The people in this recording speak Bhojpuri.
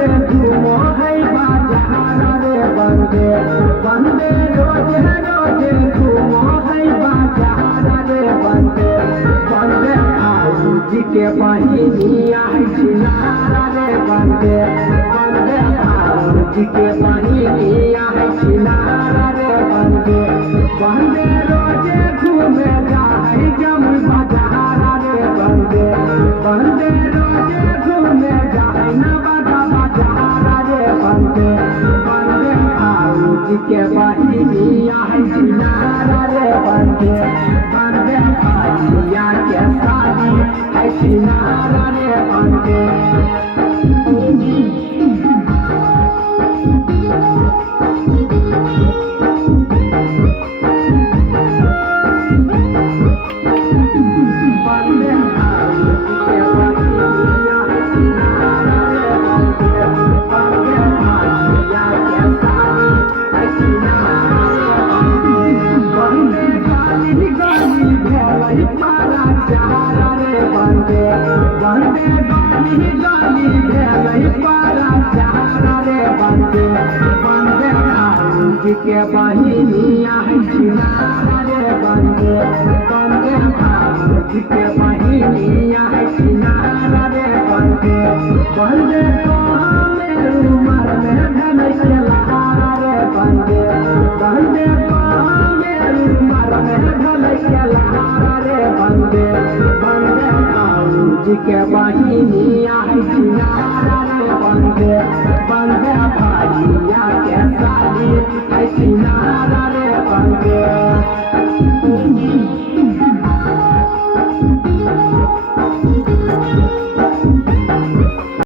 रोजे घूमो है बाजार रे बंदे बंदे रोजे रोजे घूमो है बाजार रे बंदे बंदे जी के बहिनिया छिनारा रे बंदे बंदे जी के बहिनिया छिनारा रे बंदे बंदे रोजे घूमे जाए जम बाजार रे बंदे बंदे रोजे घूमे जाए न बड़ा बाजार रे बंदे बंदे जी के बहिनिया छिनारा रे बंदे बंदे भैया के शादी है छिनारा रे बंदे जी के बहिनिया छिनारा रे बंदे बंदे जी के बहिनिया छिनारा रे बंदे बंदे को मेरे उमर में धन के लहारा रे बंदे बंदे को मेरे उमर में धन के लहारा रे बंदे बंदे जी के बहिनिया